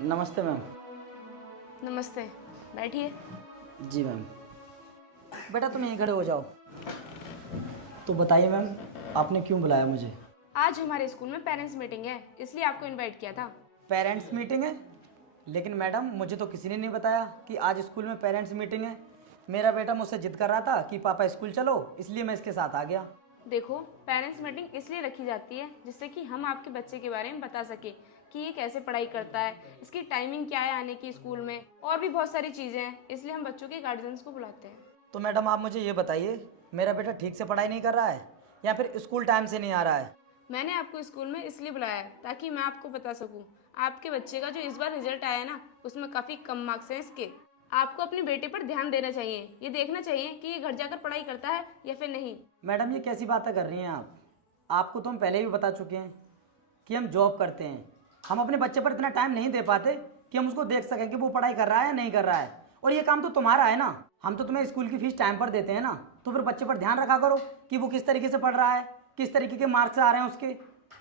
नमस्ते मैम। नमस्ते, बैठिए। जी मैम। बेटा तुम यहीं खड़े हो जाओ। तो बताइए मैम, आपने क्यों बुलाया मुझे? आज हमारे स्कूल में पेरेंट्स मीटिंग है, इसलिए आपको इनवाइट किया था। पेरेंट्स मीटिंग है? लेकिन मैडम मुझे तो किसी ने नहीं बताया कि आज स्कूल में पेरेंट्स मीटिंग है। मेरा बेटा मुझसे जिद कर रहा था कि पापा स्कूल चलो, इसलिए मैं इसके साथ आ गया। देखो, पेरेंट्स मीटिंग इसलिए रखी जाती है जिससे कि हम आपके बच्चे के बारे में बता सके कि ये कैसे पढ़ाई करता है, इसकी टाइमिंग क्या है आने की स्कूल में, और भी बहुत सारी चीज़ें हैं, इसलिए हम बच्चों के गार्जियंस को बुलाते हैं। तो मैडम आप मुझे ये बताइए, मेरा बेटा ठीक से पढ़ाई नहीं कर रहा है या फिर स्कूल टाइम से नहीं आ रहा है? मैंने आपको स्कूल में इसलिए बुलाया है ताकि मैं आपको बता सकूं आपके बच्चे का जो इस बार रिजल्ट आया है ना, उसमें काफ़ी कम मार्क्स हैं इसके। आपको अपने बेटे पर ध्यान देना चाहिए, ये देखना चाहिए कि ये घर जाकर पढ़ाई करता है या फिर नहीं। मैडम ये कैसी बातें कर रही हैं आप? आपको तो हम पहले भी बता चुके हैं कि हम जॉब करते हैं। हम अपने बच्चे पर इतना टाइम नहीं दे पाते कि हम उसको देख सकें कि वो पढ़ाई कर रहा है या नहीं कर रहा है। और ये काम तो तुम्हारा है ना। हम तो तुम्हें स्कूल की फीस टाइम पर देते हैं ना, तो फिर बच्चे पर ध्यान रखा करो कि वो किस तरीके से पढ़ रहा है, किस तरीके के मार्क्स आ रहे हैं उसके।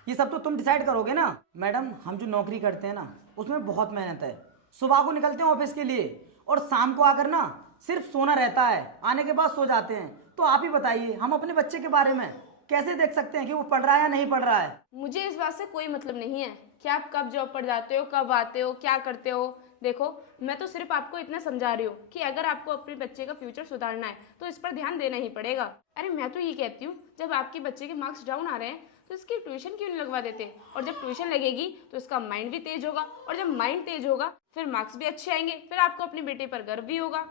ये सब तो तुम डिसाइड करोगे ना। मैडम हम जो नौकरी करते हैं ना, उसमें बहुत मेहनत है। सुबह को निकलते हैं ऑफिस के लिए और शाम को आकर ना सिर्फ सोना रहता है, आने के बाद सो जाते हैं। तो आप ही बताइए, हम अपने बच्चे के बारे में कैसे देख सकते हैं कि वो पढ़ रहा है या नहीं पढ़ रहा है? मुझे इस बात से कोई मतलब नहीं है कि आप कब जॉब पर जाते हो, कब आते हो, क्या करते हो। देखो, मैं तो सिर्फ आपको इतना समझा रही हूँ कि अगर आपको अपने बच्चे का फ्यूचर सुधारना है तो इस पर ध्यान देना ही पड़ेगा। अरे मैं तो ये कहती हूँ, जब आपके बच्चे के मार्क्स डाउन आ रहे हैं तो इसकी ट्यूशन क्यों नहीं लगवा देते, और जब ट्यूशन लगेगी तो इसका माइंड भी तेज होगा, और जब माइंड तेज होगा फिर मार्क्स भी अच्छे आएंगे, फिर आपको अपने बेटे पर गर्व भी होगा।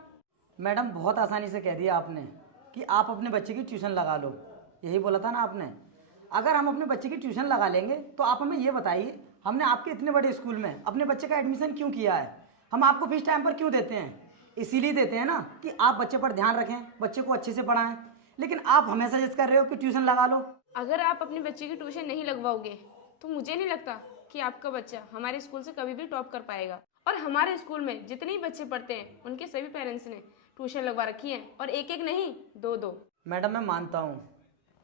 मैडम बहुत आसानी से कह दिया आपने कि आप अपने बच्चे की ट्यूशन लगा लो। यही बोला था ना आपने। अगर हम अपने बच्चे की ट्यूशन लगा लेंगे तो आप हमें ये बताइए, हमने आपके इतने बड़े स्कूल में अपने बच्चे का एडमिशन क्यों किया है? हम आपको फीस टाइम पर क्यों देते हैं? इसीलिए देते हैं ना कि आप बच्चे पर ध्यान रखें, बच्चे को अच्छे से पढ़ाएं। लेकिन आप हमें सजेस्ट कर रहे हो कि ट्यूशन लगा लो। अगर आप अपने बच्चे की ट्यूशन नहीं लगवाओगे तो मुझे नहीं लगता कि आपका बच्चा हमारे स्कूल से कभी भी टॉप कर पाएगा। और हमारे स्कूल में जितने भी बच्चे पढ़ते हैं उनके सभी पेरेंट्स ने ट्यूशन लगवा रखी है, और एक एक नहीं, दो दो। मैडम मैं मानता हूँ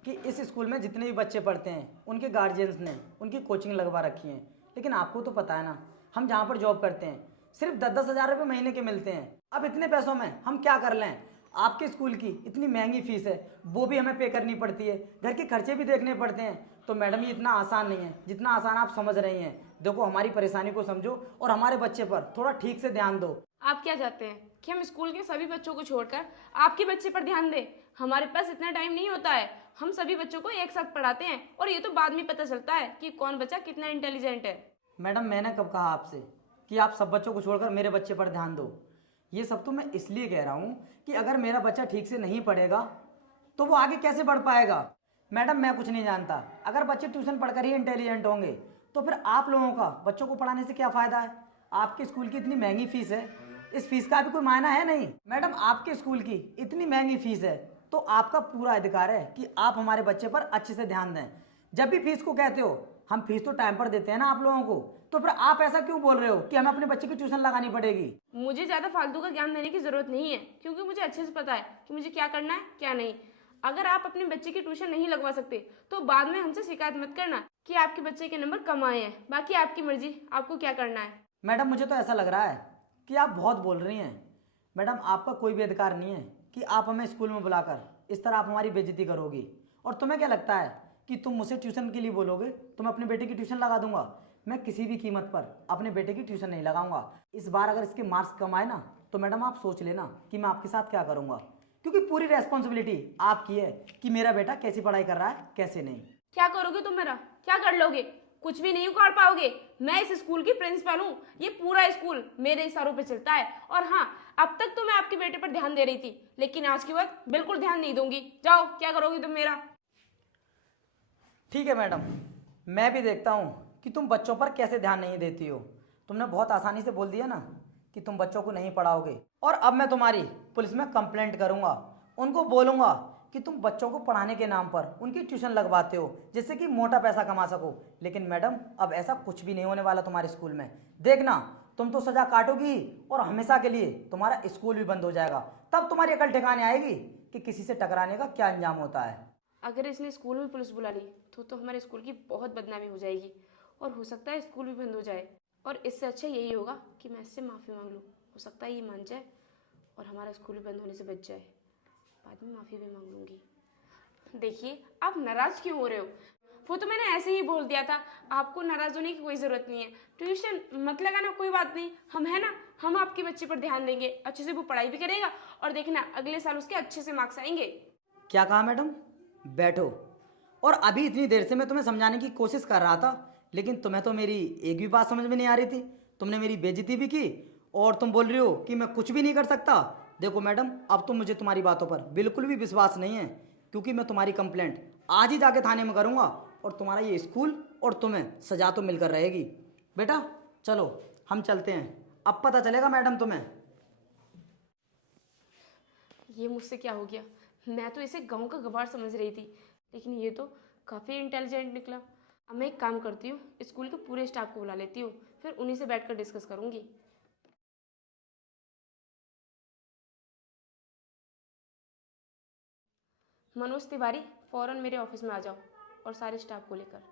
कि इस स्कूल में जितने भी बच्चे पढ़ते हैं उनके गार्जियंस ने उनकी कोचिंग लगवा रखी है। लेकिन आपको तो पता है ना, हम जहाँ पर जॉब करते हैं सिर्फ 10-10 हज़ार रुपये महीने के मिलते हैं। अब इतने पैसों में हम क्या कर लें? आपके स्कूल की इतनी महंगी फीस है, वो भी हमें पे करनी पड़ती है, घर के खर्चे भी देखने पड़ते हैं। तो मैडम ये इतना आसान नहीं है जितना आसान आप समझ रही हैं। देखो हमारी परेशानी को समझो और हमारे बच्चे पर थोड़ा ठीक से ध्यान दो। आप क्या चाहते हैं कि हम स्कूल के सभी बच्चों को छोड़कर आपके बच्चे पर ध्यान दें? हमारे पास इतना टाइम नहीं होता है। हम सभी बच्चों को एक साथ पढ़ाते हैं, और ये तो बाद में पता चलता है कि कौन बच्चा कितना इंटेलिजेंट है। मैडम मैंने कब कहा आपसे कि आप सब बच्चों को छोड़कर मेरे बच्चे पर ध्यान दो? ये सब तो मैं इसलिए कह रहा हूँ कि अगर मेरा बच्चा ठीक से नहीं पढ़ेगा तो वो आगे कैसे बढ़ पाएगा? मैडम मैं कुछ नहीं जानता, अगर बच्चे ट्यूशन पढ़कर ही इंटेलिजेंट होंगे तो फिर आप लोगों का बच्चों को पढ़ाने से क्या फ़ायदा है? आपके स्कूल की इतनी महंगी फीस है, इस फीस का भी कोई मायना है नहीं। मैडम आपके स्कूल की इतनी महंगी फीस है तो आपका पूरा अधिकार है कि आप हमारे बच्चे पर अच्छे से ध्यान दें। जब भी फीस को कहते हो, हम फीस तो टाइम पर देते हैं ना आप लोगों को, तो फिर आप ऐसा क्यों बोल रहे हो कि हमें अपने बच्चे की ट्यूशन लगानी पड़ेगी? मुझे ज़्यादा फालतू का ज्ञान देने की ज़रूरत नहीं है, क्योंकि मुझे अच्छे से पता है कि मुझे क्या करना है क्या नहीं। अगर आप अपने बच्चे की ट्यूशन नहीं लगवा सकते तो बाद में हमसे शिकायत मत करना कि आपके बच्चे के नंबर कम आए हैं। बाकी आपकी मर्जी, आपको क्या करना है। मैडम मुझे तो ऐसा लग रहा है कि आप बहुत बोल रही हैं। मैडम आपका कोई भी अधिकार नहीं है कि आप हमें स्कूल में बुलाकर इस तरह आप हमारी बेइज्जती करोगी। और तुम्हें क्या लगता है कि तुम मुझसे ट्यूशन के लिए बोलोगे तो मैं अपने बेटे की ट्यूशन लगा दूंगा? मैं किसी भी कीमत पर अपने बेटे की ट्यूशन नहीं लगाऊंगा। इस बार अगर इसके मार्क्स कम आए ना तो मैडम आप सोच लेना कि मैं आपके साथ क्या करूंगा, क्योंकि पूरी रेस्पॉन्सिबिलिटी आपकी है कि मेरा बेटा कैसी पढ़ाई कर रहा है कैसे नहीं। क्या करोगे तुम मेरा? क्या कर लोगे? कुछ भी नहीं उखाड़ पाओगे। मैं इस स्कूल की प्रिंसिपल हूँ, ये पूरा स्कूल मेरे इशारों पे चलता है। और हाँ, अब तक तो मैं आपके बेटे पर ध्यान दे रही थी, लेकिन आज के बाद बिल्कुल ध्यान नहीं दूंगी। जाओ, क्या करोगी तुम मेरा? ठीक है मैडम, मैं भी देखता हूँ कि तुम बच्चों पर कैसे ध्यान नहीं देती हो। तुमने बहुत आसानी से बोल दिया ना कि तुम बच्चों को नहीं पढ़ाओगे, और अब मैं तुम्हारी पुलिस में कंप्लेंट करूँगा। उनको बोलूँगा कि तुम बच्चों को पढ़ाने के नाम पर उनकी ट्यूशन लगवाते हो जिससे कि मोटा पैसा कमा सको। लेकिन मैडम अब ऐसा कुछ भी नहीं होने वाला तुम्हारे स्कूल में। देखना, तुम तो सज़ा काटोगी ही और हमेशा के लिए तुम्हारा स्कूल भी बंद हो जाएगा। तब तुम्हारी अकल ठिकाने आएगी कि किसी से टकराने का क्या अंजाम होता है। अगर इसने स्कूल में पुलिस बुला ली तो हमारे स्कूल की बहुत बदनामी हो जाएगी, और हो सकता है स्कूल भी बंद हो जाए। और इससे अच्छा यही होगा कि मैं इससे माफ़ी मांग लूँ। हो सकता है ये मान जाए और हमारा स्कूल बंद होने से बच जाए। बाद में माफ़ी भी मांग लूँगी। देखिए, आप नाराज़ क्यों हो रहे हो? वो तो मैंने ऐसे ही बोल दिया था, आपको नाराज़ होने की कोई ज़रूरत नहीं है। ट्यूशन मत लगाना, कोई बात नहीं, हम है ना, हम आपके बच्चे पर ध्यान देंगे, अच्छे से वो पढ़ाई भी करेगा और देखना अगले साल उसके अच्छे से मार्क्स आएंगे। क्या कहा मैडम? बैठो। और अभी इतनी देर से मैं तुम्हें समझाने की कोशिश कर रहा था, लेकिन तुम्हें तो मेरी एक भी बात समझ में नहीं आ रही थी। तुमने मेरी बेइज्जती भी की और तुम बोल रही हो कि मैं कुछ भी नहीं कर सकता। देखो मैडम, अब तो मुझे तुम्हारी बातों पर बिल्कुल भी विश्वास नहीं है, क्योंकि मैं तुम्हारी कंप्लेंट आज ही जाके थाने में करूँगा और तुम्हारा ये स्कूल और तुम्हें सजा तो मिलकर रहेगी। बेटा चलो हम चलते हैं, अब पता चलेगा मैडम तुम्हें। ये मुझसे क्या हो गया? मैं तो इसे गांव का गवार समझ रही थी, लेकिन ये तो काफ़ी इंटेलिजेंट निकला। अब मैं एक काम करती हूँ, स्कूल के पूरे स्टाफ को बुला लेती हूँ, फिर उन्हीं से बैठकर डिस्कस करूँगी। मनोज तिवारी, फ़ौरन मेरे ऑफिस में आ जाओ और सारे स्टाफ को लेकर।